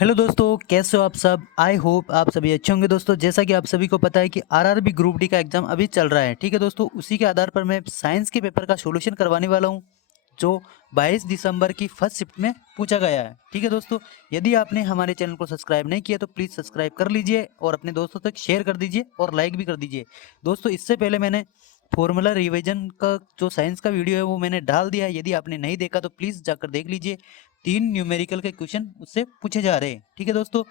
Hello दोस्तों, कैसे हो आप सब। आई होप आप सभी अच्छे होंगे। दोस्तों, जैसा कि आप सभी को पता है कि आरआरबी ग्रुप डी का एग्जाम अभी चल रहा है। ठीक है दोस्तों, उसी के आधार पर मैं साइंस के पेपर का सॉल्यूशन करवाने वाला हूं, जो 22 दिसंबर की फर्स्ट शिफ्ट में पूछा गया है। ठीक है दोस्तों, यदि आपने हमारे चैनल को सब्सक्राइब नहीं किया तो प्लीज़ सब्सक्राइब कर लीजिए और अपने दोस्तों तक शेयर कर दीजिए और लाइक भी कर दीजिए। दोस्तों, इससे पहले मैंने फॉर्मूला रिवीजन का जो साइंस का वीडियो है वो मैंने डाल दिया है। यदि आपने नहीं देखा तो प्लीज़ जाकर देख लीजिए। 3 न्यूमेरिकल के क्वेश्चन उससे पूछे जा रहे हैं। ठीक है दोस्तों,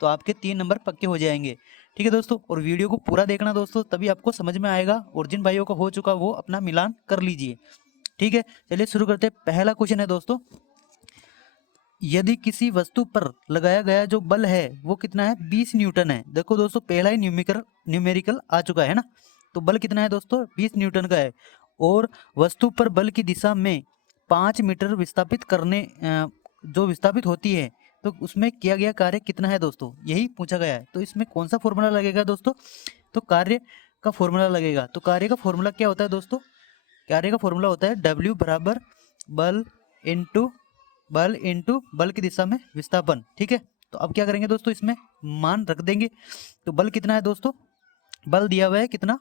तो आपके 3 नंबर पक्के हो जाएंगे। ठीक है दोस्तों, और वीडियो को पूरा देखना दोस्तों, तभी आपको समझ में आएगा। और जिन भाइयों का हो चुका वो अपना मिलान कर लीजिए। ठीक है, चलिए शुरू करते हैं। पहला क्वेश्चन है दोस्तों, यदि किसी वस्तु पर लगाया गया जो बल है वो कितना है, 20 न्यूटन है। देखो दोस्तों, पहला ही न्यूमेरिकल आ चुका है ना। तो बल कितना है दोस्तों, 20 न्यूटन का है। और वस्तु पर बल की दिशा में 5 मीटर विस्थापित करने जो विस्थापित होती है, तो उसमें किया गया कार्य कितना है दोस्तों, यही पूछा गया है। तो इसमें कौन सा फॉर्मूला लगेगा दोस्तों, तो कार्य का फॉर्मूला लगेगा। तो कार्य का फॉर्मूला क्या होता है दोस्तों, कार्य का फॉर्मूला होता है W बराबर बल इंटू बल की दिशा में विस्थापन। ठीक है, तो अब क्या करेंगे दोस्तों, इसमें मान रख देंगे। तो बल कितना है दोस्तों, बल दिया हुआ है कितना,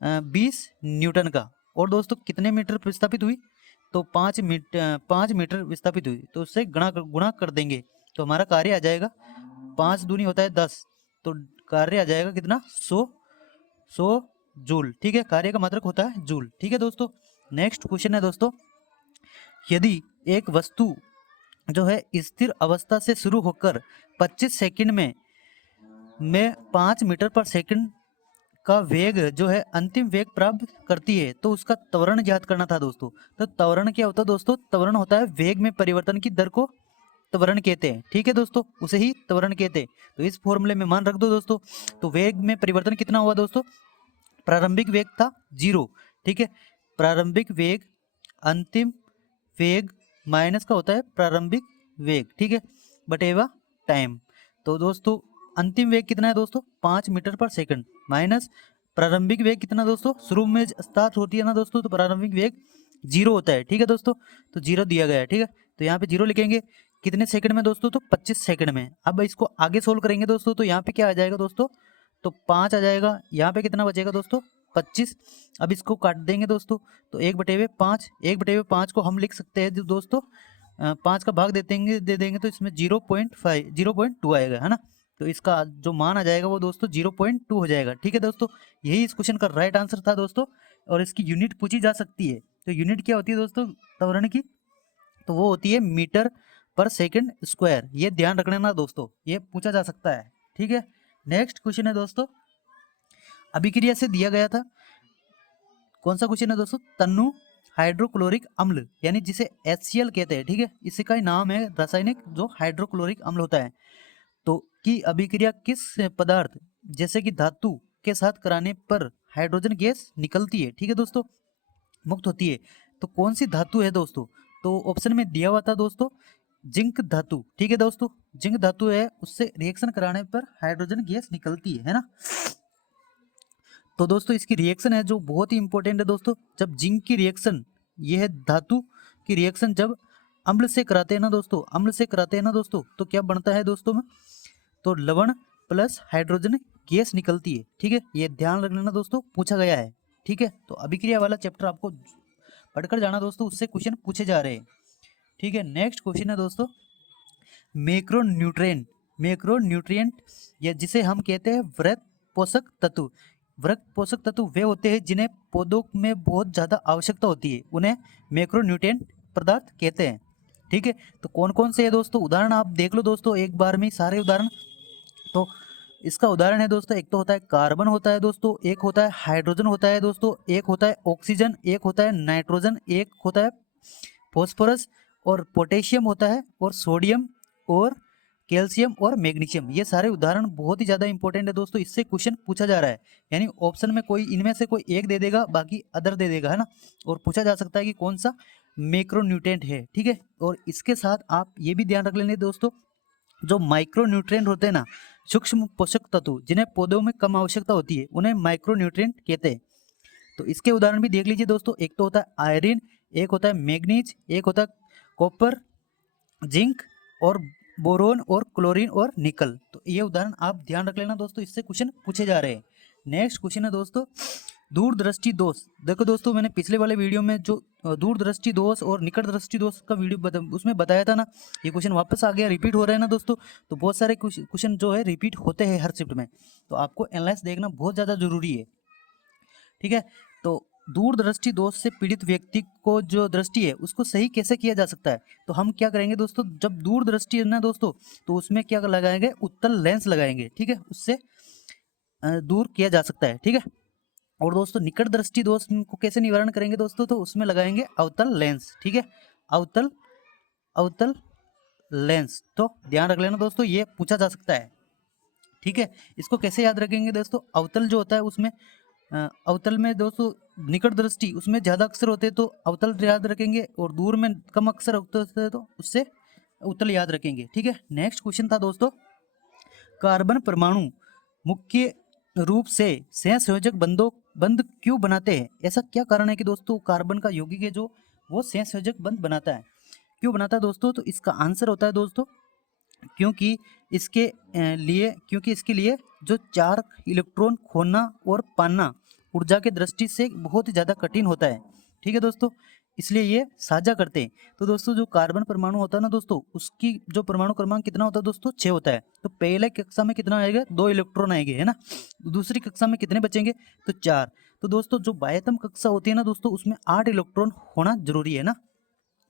20 न्यूटन का। और दोस्तों कितने मीटर विस्थापित हुई, तो 5 मीटर विस्थापित हुई। तो उससे गुणा कर देंगे तो हमारा कार्य आ जाएगा, 5 दूनी होता है 10, तो कार्य आ जाएगा कितना, 100 जूल। ठीक है, कार्य का मात्रक होता है जूल। ठीक है दोस्तों, नेक्स्ट क्वेश्चन है दोस्तों, यदि एक वस्तु जो है स्थिर अवस्था से शुरू होकर 25 सेकंड में 5 मीटर पर सेकंड का वेग जो है अंतिम वेग प्राप्त करती है, तो उसका त्वरण ज्ञात करना था दोस्तों। तो त्वरण क्या होता है दोस्तों, त्वरण होता है वेग में परिवर्तन की दर को त्वरण कहते हैं। ठीक है दोस्तों, उसे ही त्वरण कहते हैं। तो इस फॉर्मूले में मान रख दो दोस्तों। तो वेग में परिवर्तन कितना हुआ दोस्तों, प्रारंभिक वेग था 0। ठीक है, प्रारंभिक वेग अंतिम वेग माइनस का होता है प्रारंभिक वेग। ठीक है, बटेवा टाइम। तो दोस्तों अंतिम वेग कितना है दोस्तों, 5 मीटर पर सेकंड, माइनस प्रारंभिक वेग कितना दोस्तों, शुरू में स्टार्ट होती है ना दोस्तों, तो प्रारंभिक वेग 0 होता है। ठीक है दोस्तों, तो 0 दिया गया है। ठीक है, तो यहाँ पे 0 लिखेंगे। कितने सेकंड में दोस्तों, तो 25 सेकंड में। अब इसको आगे सोल्व करेंगे दोस्तों, तो यहाँ पे क्या आ जाएगा दोस्तों, तो 5 आ जाएगा। यहाँ पे कितना बचेगा दोस्तों, 25। अब इसको काट देंगे दोस्तों, तो 1/5, 1/5 को हम लिख सकते हैं जो दोस्तों, 5 का भाग दे देंगे तो इसमें 0.2 आएगा, है ना। तो इसका जो मान आ जाएगा वो दोस्तों 0.2 हो जाएगा। ठीक है दोस्तों, यही इस क्वेश्चन का राइट आंसर था दोस्तों। और इसकी यूनिट पूछी जा सकती है। तो यूनिट क्या होती है दोस्तों त्वरण की, तो वो होती है मीटर पर सेकंड स्क्वायर। ये ध्यान रखना ना दोस्तों, ये पूछा जा सकता है। ठीक है, नेक्स्ट क्वेश्चन है दोस्तों, अभिक्रिया से दिया गया था। कौन सा क्वेश्चन है दोस्तों, तन्नु हाइड्रोक्लोरिक अम्ल, यानी जिसे HCl कहते हैं। ठीक है, इसी का ही नाम है रासायनिक जो हाइड्रोक्लोरिक अम्ल होता है। तो की अभिक्रिया किस पदार्थ जैसे कि धातु के साथ कराने पर हाइड्रोजन गैस निकलती है। ठीक है दोस्तों, मुक्त होती है। तो कौन सी धातु है दोस्तों, तो ऑप्शन में दिया हुआ था दोस्तों जिंक धातु। ठीक है दोस्तों, जिंक धातु है, उससे रिएक्शन कराने पर हाइड्रोजन गैस निकलती है ना। तो दोस्तों इसकी रिएक्शन है जो बहुत ही इंपॉर्टेंट है दोस्तों, जब जिंक की रिएक्शन, ये है धातु की रिएक्शन, जब अम्ल से कराते हैं ना दोस्तों, अम्ल से कराते हैं ना दोस्तों, तो क्या बनता है दोस्तों में, तो लवण प्लस हाइड्रोजन गैस निकलती है। ठीक है, ये ध्यान रख लेना दोस्तों, पूछा गया है। ठीक है, तो अभिक्रिया वाला चैप्टर आपको पढ़कर जाना दोस्तों, उससे क्वेश्चन पूछे जा रहे हैं। ठीक है, नेक्स्ट क्वेश्चन है दोस्तों, मैक्रोन्यूट्रिएंट या जिसे हम कहते हैं वृत्त पोषक तत्व। वृत्त पोषक तत्व वे होते हैं जिन्हें पौधों में बहुत ज़्यादा आवश्यकता होती है, उन्हें मैक्रोन्यूट्रिएंट पदार्थ कहते हैं। ठीक है, तो कौन कौन से है दोस्तों, उदाहरण आप देख लो दोस्तों एक बार में सारे उदाहरण। तो इसका उदाहरण है दोस्तों, एक तो होता है कार्बन होता है दोस्तों, एक होता है हाइड्रोजन होता है दोस्तों, एक होता है ऑक्सीजन, एक होता है नाइट्रोजन, एक होता है फॉस्फोरस, और पोटेशियम होता है, और सोडियम, और कैल्शियम, और मैग्नीशियम। ये सारे उदाहरण बहुत ही ज़्यादा इंपॉर्टेंट है दोस्तों, इससे क्वेश्चन पूछा जा रहा है। यानी ऑप्शन में कोई इनमें से कोई एक दे देगा, बाकी अदर दे देगा, है ना। और पूछा जा सकता है कि कौन सा मैक्रोन्यूट्रिएंट है। ठीक है, और इसके साथ आप ये भी ध्यान रख लेंगे दोस्तों, जो माइक्रोन्यूट्रिएंट होते हैं ना, सूक्ष्म पोषक तत्व जिन्हें पौधों में कम आवश्यकता होती है, उन्हें माइक्रोन्यूट्रिएंट कहते हैं। तो इसके उदाहरण भी देख लीजिए दोस्तों, एक तो होता है आयरन, एक होता है मैग्नीज, एक होता है कॉपर, जिंक, और बोरोन और क्लोरीन और निकल। तो ये उदाहरण आप ध्यान रख लेना दोस्तों, इससे क्वेश्चन पूछे जा रहे हैं। नेक्स्ट क्वेश्चन है दोस्तों दूरदृष्टि दोष। देखो दोस्तों मैंने पिछले वाले वीडियो में जो दूरदृष्टि दोष और निकट दृष्टि दोष का वीडियो उसमें बताया था ना, ये क्वेश्चन वापस आ गया, रिपीट हो रहे हैं ना दोस्तों। तो बहुत सारे क्वेश्चन जो है रिपीट होते हैं हर शिफ्ट में, तो आपको एनालाइज देखना बहुत ज़्यादा जरूरी है, ठीक है। तो दूरदृष्टि दोष से पीड़ित व्यक्ति को जो दृष्टि है उसको सही कैसे किया जा सकता है, तो हम क्या करेंगे दोस्तों, जब दूरदृष्टि है ना दोस्तों, तो उसमें क्या लगाएंगे, उत्तल लेंस लगाएंगे, ठीक है, उससे दूर किया जा सकता है, ठीक है। और दोस्तों निकट दृष्टि दोष को कैसे निवारण करेंगे दोस्तों, तो उसमें लगाएंगे अवतल लेंस, ठीक है, अवतल लेंस। तो ध्यान रख लेना दोस्तों, ये पूछा जा सकता है, ठीक है। इसको कैसे याद रखेंगे दोस्तों, अवतल जो होता है उसमें अवतल में दोस्तों निकट दृष्टि उसमें ज्यादा अक्षर होते हैं तो अवतल याद रखेंगे, और दूर में कम अक्षर होते हैं तो उससे उत्तल याद रखेंगे, ठीक है। नेक्स्ट क्वेश्चन था दोस्तों कार्बन परमाणु मुख्य रूप से सहसंयोजक बंध क्यों बनाते हैं, ऐसा क्या कारण है कि दोस्तों कार्बन का यौगिक है जो वो सहसंयोजक बंध बनाता है, क्यों बनाता है दोस्तों, तो इसका आंसर होता है दोस्तों क्योंकि इसके लिए जो 4 इलेक्ट्रॉन खोना और पाना ऊर्जा के दृष्टि से बहुत ही ज़्यादा कठिन होता है, ठीक है दोस्तों, इसलिए ये साझा करते हैं। तो दोस्तों जो कार्बन परमाणु होता है ना दोस्तों, उसकी जो परमाणु क्रमांक कितना होता है दोस्तों, 6 होता है। तो पहले कक्षा में कितना आएगा, 2 इलेक्ट्रॉन आएंगे, है ना। दूसरी कक्षा में कितने बचेंगे, तो 4। तो दोस्तों जो बाह्यतम कक्षा होती है ना दोस्तों, उसमें 8 इलेक्ट्रॉन होना जरूरी है ना।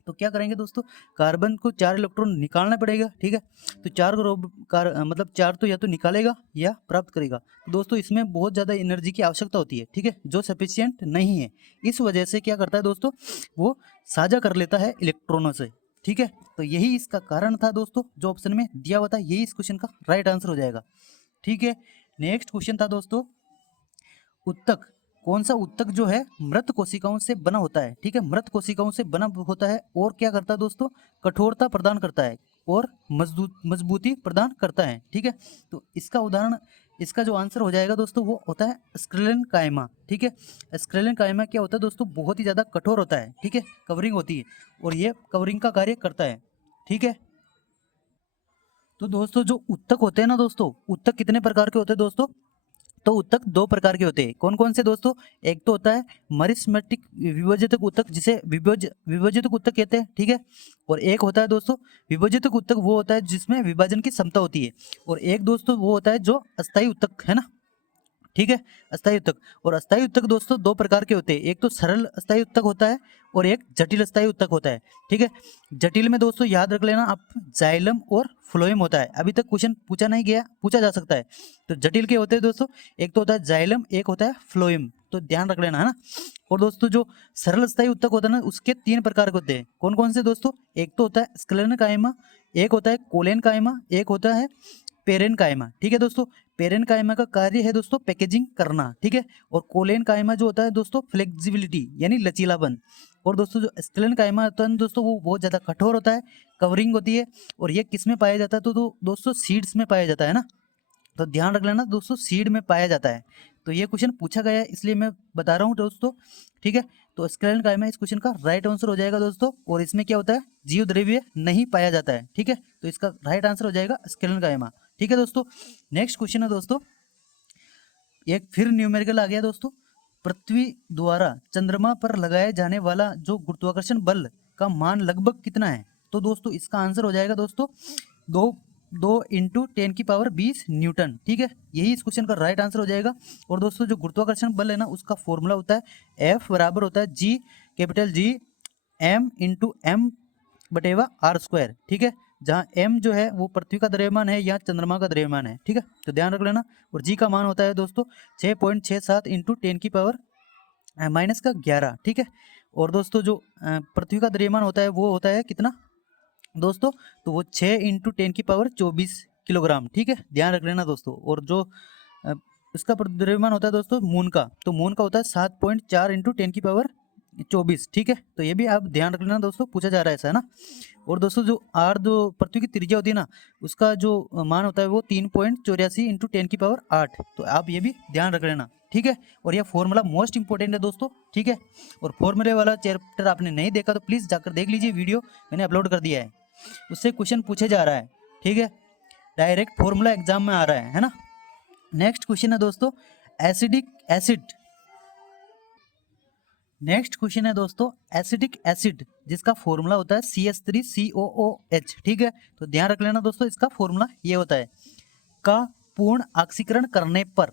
तो क्या करेंगे दोस्तों, कार्बन को 4 इलेक्ट्रॉन निकालना पड़ेगा, ठीक है। तो 4 मतलब 4 तो या तो निकालेगा या प्राप्त करेगा। तो दोस्तों इसमें बहुत ज़्यादा एनर्जी की आवश्यकता होती है, ठीक है, जो सफिशियंट नहीं है। इस वजह से क्या करता है दोस्तों, वो साझा कर लेता है इलेक्ट्रॉनों से, ठीक है। तो यही इसका कारण था दोस्तों, जो ऑप्शन में दिया हुआ था, यही इस क्वेश्चन का राइट आंसर हो जाएगा, ठीक है। नेक्स्ट क्वेश्चन था दोस्तों उत्तक। कौन सा उत्तक जो है मृत कोशिकाओं से बना होता है, ठीक है, मृत कोशिकाओं से बना होता है, और क्या करता है दोस्तों, कठोरता प्रदान करता है और मजबूती प्रदान करता है, ठीक है। तो इसका उदाहरण, इसका जो आंसर हो जाएगा दोस्तों वो होता है स्क्लेरन कायमा, ठीक है। स्क्लेरन कायमा क्या होता है दोस्तों, बहुत ही ज़्यादा कठोर होता है, ठीक है, कवरिंग होती है, और ये कवरिंग का कार्य करता है, ठीक है। तो दोस्तों जो उत्तक होते हैं ना दोस्तों, उत्तक कितने प्रकार के होते हैं दोस्तों, तो उत्तक 2 प्रकार के होते हैं। कौन कौन से दोस्तों, एक तो होता है मरिस्मेटिक विभजितक उत्तक, जिसे विभजितक उत्तक कहते हैं, ठीक है। और एक होता है दोस्तों विभजितक उत्तक, वो होता है जिसमें विभाजन की क्षमता होती है। और एक दोस्तों वो होता है जो अस्थायी उत्तक है ना, ठीक है, अस्थायी उत्तक। और अस्थायी उत्तक दोस्तों 2 प्रकार के होते हैं, एक तो सरल अस्थायी उत्तक होता है और एक जटिल अस्थायी उत्तक होता है, ठीक है। जटिल में दोस्तों याद रख लेना आप, जाइलम और फ्लोएम होता है। अभी तक क्वेश्चन पूछा नहीं गया, पूछा जा सकता है। तो जटिल के होते हैं दोस्तों, एक तो होता है जाइलम, एक होता है फ्लोएम, तो ध्यान रख लेना, है ना। और दोस्तों जो सरल अस्थायी उत्तक होता है ना, उसके 3 प्रकार के होते हैं। कौन कौन से दोस्तों, एक तो होता है स्क्लेरन कायमा, एक होता है कोलेन कायमा, एक होता है पेरेन कायमा, ठीक है दोस्तों। पेरेन कायमा का कार्य है दोस्तों पैकेजिंग करना, ठीक है। और कोलेन कायमा जो होता है दोस्तों फ्लेक्सिबिलिटी यानी लचीलापन। और दोस्तों जो स्क्लेरन कायमा होता है दोस्तों, वो बहुत ज़्यादा कठोर होता है, कवरिंग होती है। और ये किस में पाया जाता है, तो दोस्तों सीड्स में पाया जाता है ना। तो ध्यान रख लेना दोस्तों, सीड में पाया जाता है। तो ये क्वेश्चन पूछा गया है इसलिए मैं बता रहा हूँ दोस्तों, ठीक है। तो स्क्लेरन कायमा इस क्वेश्चन का राइट आंसर हो जाएगा दोस्तों। और इसमें क्या होता है, जीव द्रव्य नहीं पाया जाता है, ठीक है। तो इसका राइट आंसर हो जाएगा स्क्लेरन कायमा, ठीक है दोस्तों। नेक्स्ट क्वेश्चन है दोस्तों, एक फिर न्यूमेरिकल आ गया दोस्तों, पृथ्वी द्वारा चंद्रमा पर लगाए जाने वाला जो गुरुत्वाकर्षण बल का मान लगभग कितना है, तो दोस्तों इसका आंसर हो जाएगा दोस्तों 2 इंटू 10⁻20 न्यूटन, ठीक है। यही इस क्वेश्चन का राइट आंसर हो जाएगा। और दोस्तों जो गुरुत्वाकर्षण बल है ना, उसका फॉर्मूला होता है F बराबर होता है G capital G M into M बटेवा R², ठीक है। जहाँ M जो है वो पृथ्वी का द्रव्यमान है या चंद्रमा का द्रव्यमान है, ठीक है, तो ध्यान रख लेना। और G का मान होता है दोस्तों 6.67 इंटू 10⁻⁻11, ठीक है। और दोस्तों जो पृथ्वी का द्रव्यमान होता है वो होता है कितना दोस्तों, तो वो 6 इंटू 10⁻24 किलोग्राम, ठीक है, ध्यान रख लेना दोस्तों। और जो उसका द्रव्यमान होता है दोस्तों मून का, तो मून का होता है 7.4 इंटू 10⁻24, ठीक है। तो ये भी आप ध्यान रख लेना दोस्तों, पूछा जा रहा है ऐसा, है ना। और दोस्तों जो जो पृथ्वी की त्रिज्या होती है ना, उसका जो मान होता है वो 3.84 इंटू 10⁸, तो आप ये भी ध्यान रख लेना, ठीक है। और यह फॉर्मूला मोस्ट इंपॉर्टेंट है दोस्तों, ठीक है। और फॉर्मूले वाला चैप्टर आपने नहीं देखा तो प्लीज़ जाकर देख लीजिए, वीडियो मैंने अपलोड कर दिया है, उससे क्वेश्चन पूछे जा रहा है, ठीक है, डायरेक्ट फॉर्मूला एग्जाम में आ रहा है ना। नेक्स्ट क्वेश्चन है दोस्तों एसिडिक एसिड। नेक्स्ट क्वेश्चन है दोस्तों एसिडिक एसिड जिसका फॉर्मूला होता है CH3COOH। ठीक है, तो ध्यान रख लेना दोस्तों, इसका फॉर्मूला ये होता है का पूर्ण ऑक्सीकरण करने पर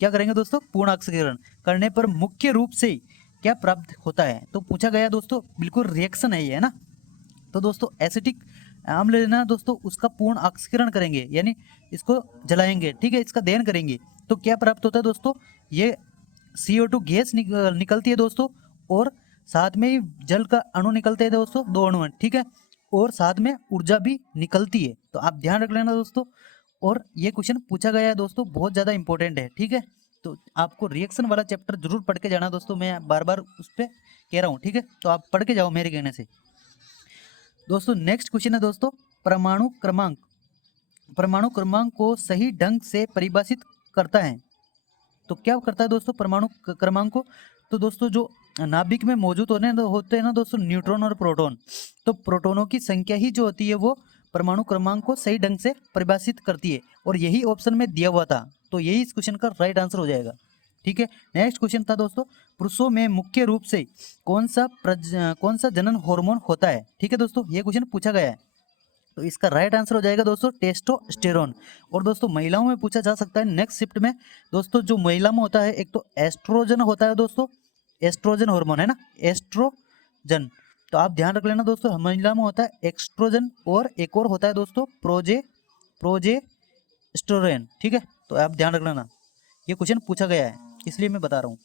क्या करेंगे दोस्तों, पूर्ण ऑक्सीकरण करने पर मुख्य रूप से क्या प्राप्त होता है। तो पूछा गया दोस्तों, बिल्कुल रिएक्शन है ये, है ना। तो दोस्तों एसिटिक अम्ल लेना दोस्तों, उसका पूर्ण ऑक्सीकरण करेंगे यानी इसको जलाएंगे, ठीक है, इसका दहन करेंगे तो क्या प्राप्त होता है दोस्तों, ये CO2 गैस निकलती है दोस्तों, और साथ में ही जल का अणु निकलते हैं दोस्तों, 2 अणु हैं, ठीक है, और साथ में ऊर्जा भी निकलती है। तो आप ध्यान रख लेना दोस्तों, और ये क्वेश्चन पूछा गया है दोस्तों, बहुत ज़्यादा इंपॉर्टेंट है। ठीक है, तो आपको रिएक्शन वाला चैप्टर जरूर पढ़ के जाना दोस्तों, मैं बार बार उस पर कह रहा हूँ। ठीक है, तो आप पढ़ के जाओ मेरे कहने से। दोस्तों नेक्स्ट क्वेश्चन है दोस्तों परमाणु क्रमांक। परमाणु क्रमांक को सही ढंग से परिभाषित करता है। तो क्या करता है दोस्तों परमाणु क्रमांक को, तो दोस्तों जो नाभिक में मौजूद होते हैं ना दोस्तों न्यूट्रॉन और प्रोटॉन, तो प्रोटॉनों की संख्या ही जो होती है वो परमाणु क्रमांक को सही ढंग से परिभाषित करती है, और यही ऑप्शन में दिया हुआ था, तो यही इस क्वेश्चन का राइट आंसर हो जाएगा। ठीक है, नेक्स्ट क्वेश्चन था दोस्तों पुरुषों में मुख्य रूप से कौन सा जनन हार्मोन होता है। ठीक है दोस्तों, ये क्वेश्चन पूछा गया है, तो इसका राइट आंसर हो जाएगा दोस्तों टेस्टोस्टेरोन। और दोस्तों महिलाओं में पूछा जा सकता है नेक्स्ट शिफ्ट में दोस्तों, जो महिला में होता है एक तो एस्ट्रोजन होता है दोस्तों, एस्ट्रोजन हार्मोन है ना, एस्ट्रोजन। तो आप ध्यान रख लेना दोस्तों, महिला में होता है एक्सट्रोजन, और एक और होता है दोस्तों प्रोजेस्टेरोन। ठीक है, तो आप ध्यान रख लेना, ये क्वेश्चन पूछा गया है इसलिए मैं बता रहा हूँ।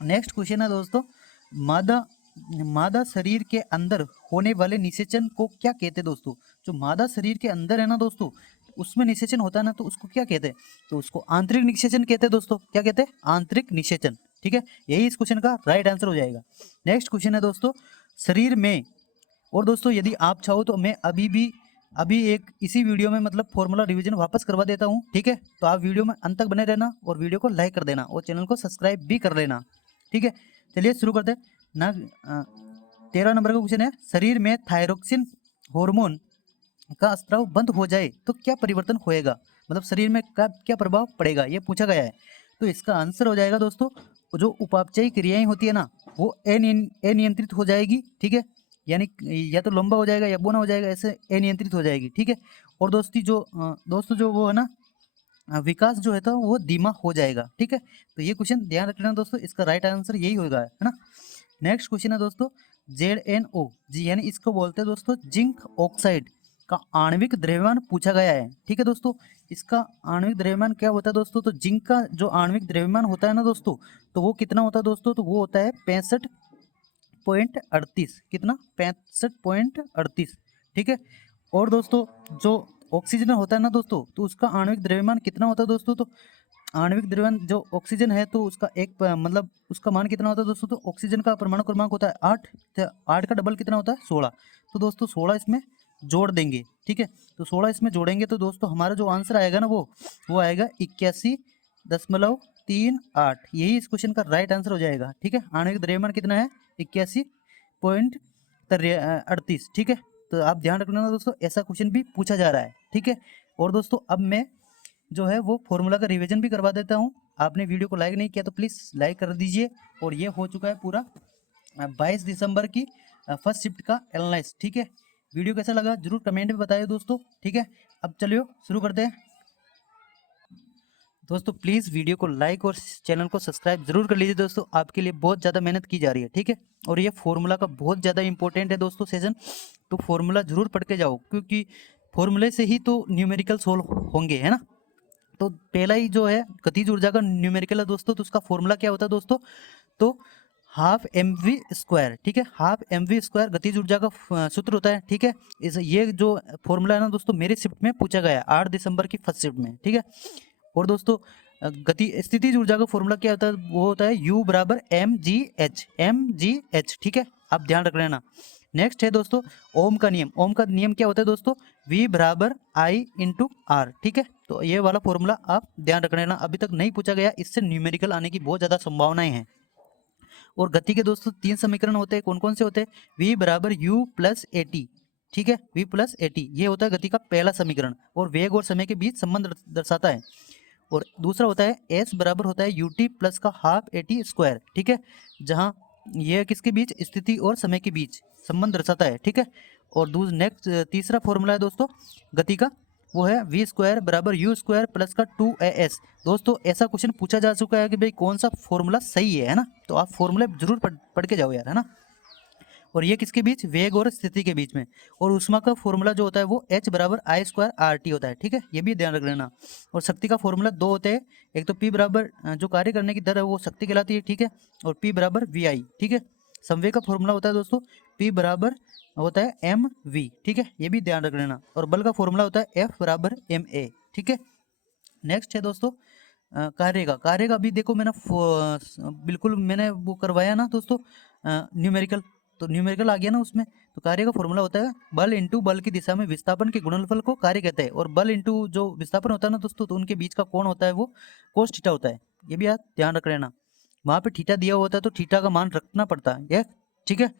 नेक्स्ट क्वेश्चन है दोस्तों मादा शरीर के अंदर होने वाले निषेचन को क्या कहते हैं दोस्तों। जो मादा शरीर के अंदर है ना दोस्तों, उसमें निषेचन होता है ना, तो उसको क्या कहते हैं, तो उसको आंतरिक निषेचन कहते हैं दोस्तों। क्या कहते हैं, आंतरिक निषेचन। ठीक है, यही इस क्वेश्चन का राइट आंसर हो जाएगा। नेक्स्ट क्वेश्चन है दोस्तों शरीर में, और दोस्तों यदि आप चाहो तो मैं अभी एक इसी वीडियो में मतलब फॉर्मूला रिवीजन वापस करवा देता हूँ। ठीक है, तो आप वीडियो में अंत तक बने रहना, और वीडियो को लाइक कर देना, और चैनल को सब्सक्राइब भी कर लेना। ठीक है, चलिए शुरू करते हैं ना। 13 नंबर का क्वेश्चन है शरीर में थायरोक्सिन हार्मोन का स्त्राव बंद हो जाए तो क्या परिवर्तन होएगा, मतलब शरीर में क्या प्रभाव पड़ेगा, ये पूछा गया है। तो इसका आंसर हो जाएगा दोस्तों, जो उपापचयी क्रियाएं होती है ना वो अनियंत्रित हो जाएगी। ठीक है, यानी या तो लंबा हो जाएगा या बोना हो जाएगा, ऐसे अनियंत्रित हो जाएगी। ठीक है, और दोस्तों जो वो है ना विकास जो है तो वो धीमा हो जाएगा। ठीक है, तो ये क्वेश्चन ध्यान रखना दोस्तों, इसका राइट आंसर यही होगा, है ना। नेक्स्ट क्वेश्चन है दोस्तों ZnO जी, यानी इसको बोलते हैं दोस्तों जिंक ऑक्साइड का आणविक द्रव्यमान पूछा गया है। ठीक है दोस्तों, इसका आणविक द्रव्यमान क्या होता है दोस्तों, तो जिंक का जो आणविक द्रव्यमान होता है ना दोस्तों, तो वो कितना होता है दोस्तों, तो वो होता है 65.38। कितना, 65.38। ठीक है, और दोस्तों जो ऑक्सीजन होता है ना दोस्तों, तो उसका आणविक द्रव्यमान कितना होता है दोस्तों, तो आणविक द्रव्यमान जो ऑक्सीजन है तो उसका मतलब उसका मान कितना होता है दोस्तों, तो ऑक्सीजन का परमाणु क्रमांक होता है 8, तो 8 का डबल कितना होता है 16। तो दोस्तों 16 इसमें जोड़ देंगे। ठीक है, तो 16 इसमें जोड़ेंगे तो दोस्तों हमारा जो आंसर आएगा ना वो आएगा 81.38। यही इस क्वेश्चन का राइट आंसर हो जाएगा। ठीक है, आणविक द्रव्यमान कितना है 81.38। ठीक है, तो आप ध्यान रखना दोस्तों, ऐसा क्वेश्चन भी पूछा जा रहा है। ठीक है, और दोस्तों अब मैं जो है वो फॉर्मूला का रिवीजन भी करवा देता हूँ। आपने वीडियो को लाइक नहीं किया तो प्लीज़ लाइक कर दीजिए। और ये हो चुका है पूरा 22 दिसंबर की फर्स्ट शिफ्ट का एनालाइज। ठीक है, वीडियो कैसा लगा जरूर कमेंट में बताइए दोस्तों। ठीक है, अब चलिए शुरू करते हैं दोस्तों। प्लीज़ वीडियो को लाइक और चैनल को सब्सक्राइब जरूर कर लीजिए दोस्तों, आपके लिए बहुत ज़्यादा मेहनत की जा रही है। ठीक है, और ये फॉर्मूला का बहुत ज़्यादा इंपॉर्टेंट है दोस्तों सेशन, तो फॉर्मूला जरूर पढ़ के जाओ, क्योंकि फॉर्मूले से ही तो न्यूमेरिकल सोल्व होंगे, है ना। तो पहला ही जो है गतिज ऊर्जा का न्यूमेरिकल है दोस्तों, तो उसका फॉर्मूला क्या होता है दोस्तों, तो हाफ mv²। ठीक है, हाफ mv² गतिज ऊर्जा का सूत्र होता है। ठीक है, ये जो फॉर्मूला है ना दोस्तों मेरे शिफ्ट में पूछा गया है 8 दिसंबर की फर्स्ट शिफ्ट में। ठीक है, और दोस्तों स्थितिज ऊर्जा का फॉर्मूला क्या होता है, वो होता है U बराबर mgh। ठीक है, आप ध्यान रख लेना। नेक्स्ट है दोस्तों ओम का नियम। ओम का नियम क्या होता है दोस्तों, V बराबर I इंटू R। ठीक है, तो ये वाला फॉर्मूला आप ध्यान रख लेना, अभी तक नहीं पूछा गया, इससे न्यूमेरिकल आने की बहुत ज़्यादा संभावनाएं हैं। और गति के दोस्तों 3 समीकरण होते हैं, कौन कौन से होते हैं, V बराबर U प्लस AT। ठीक है, v प्लस ए टी, ये होता है गति का पहला समीकरण और वेग और समय के बीच संबंध दर्शाता है। और दूसरा होता है s बराबर होता है यू टी प्लस का हाफ ए टी स्क्वायर, ठीक है, जहाँ यह किसके बीच, स्थिति और समय के बीच संबंध दर्शाता है, ठीक है। और नेक्स्ट तीसरा फॉर्मूला है दोस्तों गति का, वो है वी स्क्वायर बराबर यू स्क्वायर प्लस का 2as। दोस्तों ऐसा क्वेश्चन पूछा जा चुका है कि भाई कौन सा फॉर्मूला सही है ना, तो आप फॉर्मूले जरूर पढ़ के जाओ यार, है ना। और ये किसके बीच, वेग और स्थिति के बीच में। और ऊष्मा का फॉर्मूला जो होता है वो h बराबर आई स्क्वायर आर टी होता है, ठीक है, ये भी ध्यान रख लेना। और शक्ति का फॉर्मूला दो होते हैं, एक तो p बराबर जो कार्य करने की दर है वो शक्ति कहलाती है, ठीक है, और p बराबर वी आई, ठीक है। संवेग का फॉर्मूला होता है दोस्तों p बराबर होता है एम वी, ठीक है, ये भी ध्यान रख लेना। और बल का फॉर्मूला होता है F बराबर एम ए, ठीक है। नेक्स्ट है दोस्तों कार्य का भी देखो मैंने बिल्कुल मैंने वो करवाया ना दोस्तों न्यूमेरिकल, तो न्यूमेरिकल आ गया ना उसमें। तो कार्य का फॉर्मूला होता है बल इंटू बल की दिशा में विस्थापन के गुणनफल को कार्य कहते हैं। और बल इंटू जो विस्थापन होता है ना दोस्तों, तो उनके बीच का कोण होता है वो कोस थीटा होता है, ये भी आप ध्यान रख लेना। वहाँ पे थीटा दिया होता है तो थीटा का मान रखना पड़ता है, ये ठीक है।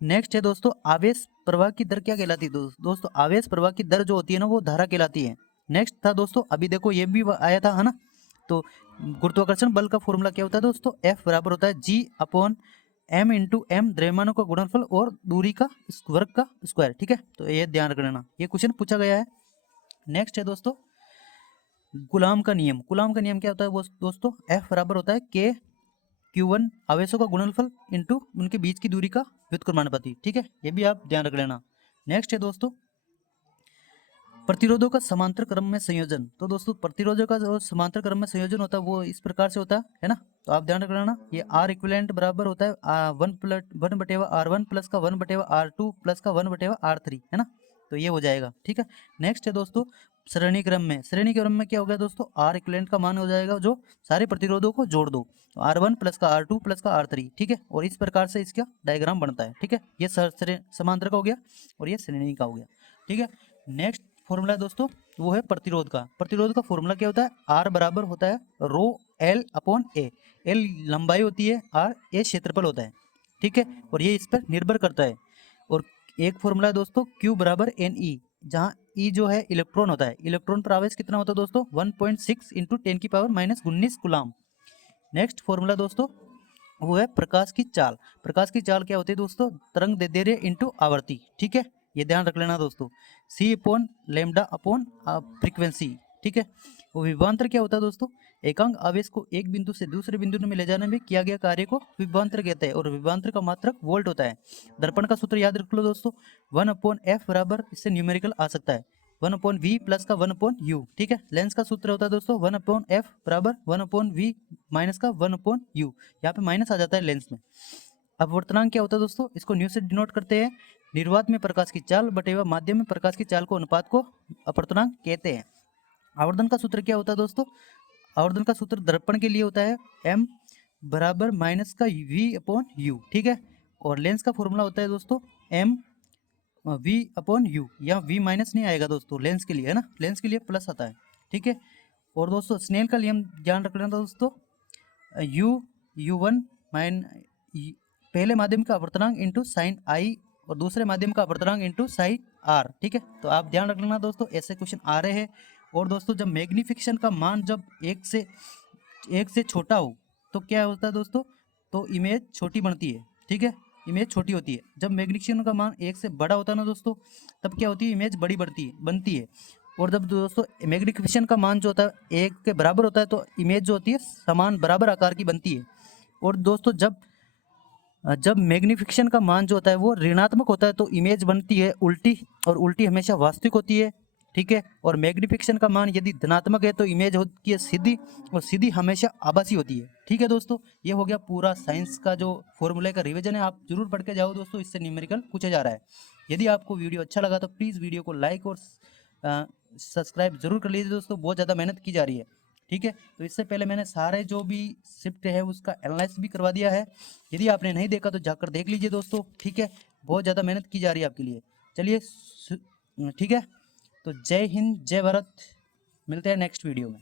नेक्स्ट है दोस्तों आवेश प्रवाह की दर क्या कहलाती है दोस्तों, आवेश प्रवाह की दर जो होती है ना वो धारा कहलाती है। नेक्स्ट था दोस्तों, अभी देखो ये भी आया था, है ना। तो गुरुत्वाकर्षण बल का फॉर्मूला क्या होता है दोस्तों, F बराबर होता है जी अपॉन m इंटू एम, द्रव्यमानों का गुणनफल और दूरी का वर्ग का स्क्वायर, ठीक है। तो ये ध्यान रख लेना, ये क्वेश्चन पूछा गया है। नेक्स्ट है दोस्तों गुलाम का नियम। गुलाम का नियम क्या होता है दोस्तों, F बराबर होता है K Q1 आवेशों का गुणनफल इंटू उनके बीच की दूरी का व्युत्क्रमानुपाती, ठीक है, ये भी आप ध्यान रख लेना। नेक्स्ट है दोस्तों प्रतिरोधों का समांतर क्रम में संयोजन। तो दोस्तों प्रतिरोधों का जो समांतर क्रम में संयोजन होता है वो इस प्रकार से होता है ना, तो आप ध्यान रख लेना। ये आर इक्विवेलेंट बराबर होता है वन बटेवा आर वन प्लस का वन बटेवा आर टू प्लस का वन बटेवा आर थ्री, है ना, तो ये हो जाएगा, ठीक है। नेक्स्ट है दोस्तों श्रेणी क्रम में। श्रेणी क्रम में क्या हो गया दोस्तों, आर इक्विवेलेंट का मान हो जाएगा जो सारे प्रतिरोधों को जोड़ दो, तो आर वन प्लस का आर टू प्लस का आर थ्री, ठीक है। और इस प्रकार से इसका डायग्राम बनता है, ठीक है। ये समांतर का हो गया और ये श्रेणी का हो गया, ठीक है। नेक्स्ट फॉर्मूला दोस्तों वो है प्रतिरोध का। प्रतिरोध का फॉर्मूला क्या होता है, आर बराबर होता है रो एल अपॉन ए। एल लंबाई होती है, आर ए क्षेत्रफल होता है, ठीक है, और ये इस पर निर्भर करता है। और एक फॉर्मूला है दोस्तों क्यू बराबर एन ई, जहाँ ई जो है इलेक्ट्रॉन होता है। इलेक्ट्रॉन पर आवेश कितना होता है दोस्तों, 1.6 इंटू 10 की पावर -19 गुलाम। नेक्स्ट फॉर्मूला दोस्तों वो है प्रकाश की चाल। प्रकाश की चाल क्या होती है दोस्तों, तरंग दैर्ध्य इंटू आवर्ती, ठीक है, ये ध्यान रख लेना दोस्तों। सी अपॉन लेमडा अपॉन फ्रीक्वेंसी, ठीक है। वो विभवांतर क्या होता है दोस्तों, एकांक आवेश को एक बिंदु से दूसरे बिंदु में ले जाने में किया गया कार्य को विभवांतर कहते हैं। और विभवांतर का मात्रक वोल्ट होता है। दर्पण का सूत्र याद रख लो दोस्तों, 1/f बराबर, इससे न्यूमेरिकल आ सकता है 1/v प्लस का 1/u, ठीक है। लेंस का सूत्र होता है दोस्तों 1/f बराबर 1/v माइनस का 1/u, यहाँ पे माइनस आ जाता है लेंस में। अपवर्तनांक क्या होता है दोस्तों, इसको न्यू से डिनोट करते हैं, निर्वात में प्रकाश की चाल बटेवा माध्यम में प्रकाश की चाल को अनुपात को अपवर्तनांक कहते हैं। आवर्धन का सूत्र क्या होता है दोस्तों, आवर्धन का सूत्र दर्पण के लिए होता है m बराबर माइनस का v अपॉन u, ठीक है। और लेंस का फॉर्मूला होता है दोस्तों m v अपॉन u, यहाँ v माइनस नहीं आएगा दोस्तों लेंस के लिए, है ना, लेंस के लिए प्लस आता है, ठीक है। और दोस्तों स्नेल का नियम ध्यान रख लेना दोस्तों, u1 पहले माध्यम का अपवर्तनांक इंटू साइन आई और दूसरे माध्यम का अपवर्तनांक इंटू साइन आर, ठीक है। तो आप ध्यान रख लेना दोस्तों, ऐसे क्वेश्चन आ रहे हैं। और दोस्तों जब मैग्निफिकेशन का मान जब एक से छोटा हो तो क्या होता है दोस्तों, तो इमेज छोटी बनती है, ठीक है, इमेज छोटी होती है। जब मैग्निफिकेशन का मान एक से बड़ा होता है ना दोस्तों, तब क्या होती है, इमेज बड़ी बनती है। और जब दोस्तों मैग्निफिकेशन का मान जो होता है एक के बराबर होता है तो इमेज जो होती है समान बराबर आकार की बनती है। और दोस्तों जब मैग्निफिकेशन का मान जो होता है वो ऋणात्मक होता है तो इमेज बनती है उल्टी, और उल्टी हमेशा वास्तविक होती है, ठीक है। और मैग्निफिकेशन का मान यदि धनात्मक है तो इमेज होती है सीधी, और सीधी हमेशा आभासी होती है, ठीक है दोस्तों। ये हो गया पूरा साइंस का जो फॉर्मूले का रिवीजन है, आप जरूर पढ़ के जाओ दोस्तों, इससे न्यूमेरिकल पूछा जा रहा है। यदि आपको वीडियो अच्छा लगा तो प्लीज़ वीडियो को लाइक और सब्सक्राइब जरूर कर लीजिए दोस्तों, बहुत ज़्यादा मेहनत की जा रही है, ठीक है। तो इससे पहले मैंने सारे जो भी शिफ्ट है उसका एनालाइज भी करवा दिया है, यदि आपने नहीं देखा तो जाकर देख लीजिए दोस्तों, ठीक है। बहुत ज़्यादा मेहनत की जा रही है आपके लिए, चलिए ठीक है। तो जय हिंद जय भारत, मिलते हैं नेक्स्ट वीडियो में।